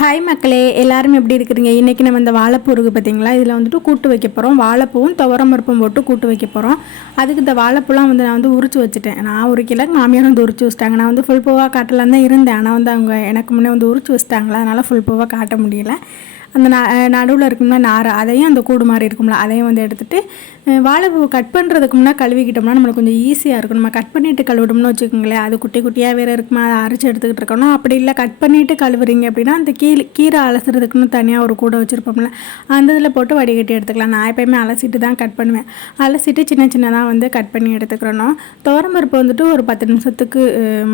Hi மக்களே எல்லாரும் எப்படி இருக்கிறீங்க? இன்றைக்கி நம்ம இந்த வாழைப்பூ இருக்குது பார்த்தீங்களா? இதில் வந்துட்டு கூட்டு வைக்க போகிறோம் வாழைப்பூவும் துவரம் பருப்பும் போட்டு கூட்டு வைக்க போகிறோம் அதுக்கு இந்த வாழைப்பூலாம் வந்து நான் வந்து உரிச்சு வச்சுட்டேன். நான் உரிக்கல மாமியார் வந்து உரிச்சு வச்சிட்டாங்க. நான் வந்து ஃபுல் பூவாக காட்டலாம் தான் இருந்தேன். ஆனால் வந்து அவங்க எனக்கு முன்னே வந்து உரிச்சு வச்சிட்டாங்களா? அதனால் ஃபுல் பூவாக காட்ட முடியல. அந்த நடுவில் இருக்கும்னா நார். அதையும் அந்த கூடு மாதிரி இருக்கும்ல அதையும் வந்து எடுத்துகிட்டு வாழைப்பூ கட் பண்ணுறதுக்கு முன்னே கழுவிக்கிட்டோம்னா நம்மளுக்கு கொஞ்சம் ஈஸியாக இருக்கும். நம்ம கட் பண்ணிவிட்டு கழுவிட்டோம்னு வச்சுக்கோங்களேன் அது குட்டி குட்டியாக வேறு இருக்குமா அதை அரைச்சி எடுத்துக்கிட்டு இருக்கணும். அப்படி இல்லை கட் பண்ணிவிட்டு கழுவுறீங்க அப்படின்னா அந்த கீழே கீரை அலசுறதுக்குன்னு தனியாக ஒரு கூடை வச்சுருப்போம்ல அந்த இதில் போட்டு வடிகட்டி எடுத்துக்கலாம். நான் எப்போயுமே அலசிட்டு தான் கட் பண்ணுவேன். அலசிட்டு சின்ன சின்னதாக வந்து கட் பண்ணி எடுத்துக்கிறணும். துவரம்பருப்பு வந்துட்டு ஒரு பத்து நிமிஷத்துக்கு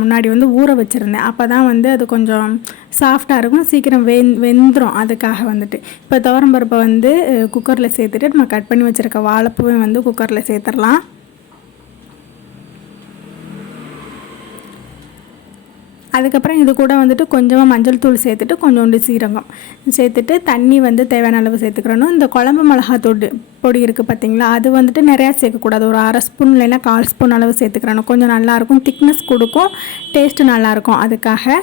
முன்னாடி வந்து ஊற வச்சுருந்தேன். அப்போ தான் வந்து அது கொஞ்சம் சாஃப்டாக இருக்கும். சீக்கிரம் வெந் வெந்துடும் அதுக்காக வந்துட்டு. இப்போ துவரம்பருப்பை வந்து குக்கரில் சேர்த்துட்டு நம்ம கட் பண்ணி வச்சுருக்க வாழைப்பூவை வந்து குக்கரில் சேர்த்துடலாம். அதுக்கப்புறம் இது கூட வந்துட்டு கொஞ்சமாக மஞ்சள் தூள் சேர்த்துட்டு கொஞ்சோண்டு சீரகம். சேர்த்துட்டு தண்ணி வந்து தேவையான அளவு சேர்த்துக்கிறணும். இந்த குழம்பு மிளகாத்தூள் பொடி இருக்குது பார்த்தீங்களா அது வந்துட்டு நிறையா சேர்க்கக்கூடாது. ஒரு அரை ஸ்பூன் இல்லைன்னா கால் ஸ்பூன் அளவு சேர்த்துக்கிறணும். கொஞ்சம் நல்லாயிருக்கும். திக்னஸ் கொடுக்கும். டேஸ்ட்டு நல்லாயிருக்கும். அதுக்காக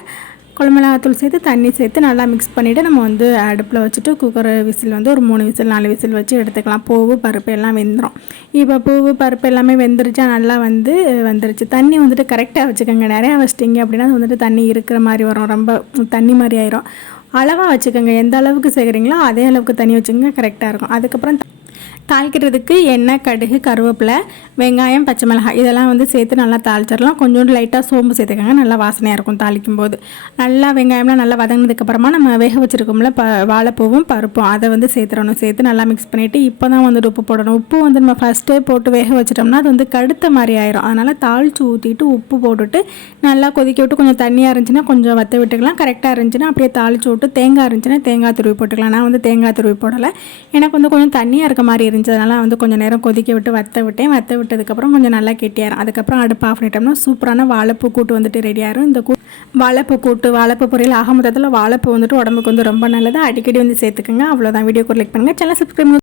குழம்புலாத்தூள் சேர்த்து தண்ணி சேர்த்து நல்லா மிக்ஸ் பண்ணிவிட்டு நம்ம வந்து அடுப்பில் வச்சுட்டு குக்கர் விசில் வந்து ஒரு மூணு விசில் நாலு விசில் வச்சு எடுத்துக்கலாம். பூவு பருப்பு எல்லாம் வெந்துடும் இப்போ பூவு பருப்பு எல்லாமே வெந்துருச்சா? நல்லா வந்து வந்துருச்சு. தண்ணி வந்துட்டு கரெக்டாக வச்சுக்கோங்க. நிறையா வச்சிட்டிங்க அப்படின்னா வந்துட்டு தண்ணி இருக்கிற மாதிரி வரும். ரொம்ப தண்ணி மாதிரி ஆயிரும். அளவாக வச்சுக்கோங்க. எந்த அளவுக்கு சேர்க்குறீங்களோ அதே அளவுக்கு தண்ணி வச்சுக்கோங்க. கரெக்டாக இருக்கும். அதுக்கப்புறம் தாளிக்கிறதுக்கு எண்ணெய் கடுகு கருவேப்பிலை வெங்காயம் பச்சை மிளகாய் இதெல்லாம் வந்து சேர்த்து நல்லா தாளிச்சிடலாம். கொஞ்சோண்டு லைட்டாக சோம்பு சேர்த்துக்கோங்க. நல்லா வாசனையாக இருக்கும் தாளிக்கும் போது நல்லா வெங்காயம்லாம் நல்லா வதங்கினதுக்கப்புறமா நம்ம வேக வச்சுருக்கோம்ல ப வாழைப்பூவும் பருப்பும் அதை வந்து சேர்த்துடணும். சேர்த்து நல்லா மிக்ஸ் பண்ணிவிட்டு இப்போ தான் வந்துட்டு உப்பு போடணும். உப்பு வந்து நம்ம ஃபஸ்ட்டே போட்டு வேக வச்சிட்டோம்னா அது வந்து கடுத்த மாதிரி ஆயிரும். அதனால் தாளித்து ஊற்றிட்டு உப்பு போட்டுட்டு நல்லா கொதிக்க விட்டு கொஞ்சம் தண்ணியாக இருந்துச்சுன்னா கொஞ்சம் வத்த விட்டுக்கலாம். கரெக்டாக இருந்துச்சுன்னா அப்படியே தாளித்து விட்டு தேங்காய் இருந்துச்சுன்னா தேங்காய் துருவி போட்டுக்கலாம். நான் வந்து தேங்காய் துருவி போடலை. எனக்கு வந்து கொஞ்சம் தண்ணியாக இருக்க மாதிரி இருந்துச்சு வந்து கொஞ்சம் நேரம் கொதிக்க விட்டு வத்த விட்டேன். வத்த விட்டதுக்கப்புறம் கொஞ்சம் நல்லா கெட்டியாரும் அதுக்கப்புறம் அடுப்பு ஆஃப் பண்ணிட்டோம்னா சூப்பரான வாழைப்பூ கூட்டு வந்துட்டு ரெடியாகும் இந்த கூ வாழைப்பூ கூட்டு வாழைப்பூ பொரியல் ஆக மொத்தத்தில் வாழைப்பூ வந்துட்டு உடம்புக்கு வந்து ரொம்ப நல்லது. அடிக்கடி வந்து சேர்த்துக்குங்க. அவ்வளோதான் வீடியோ லைக் பண்ணுங்கள் சேனல் சப்ஸ்கிரைப்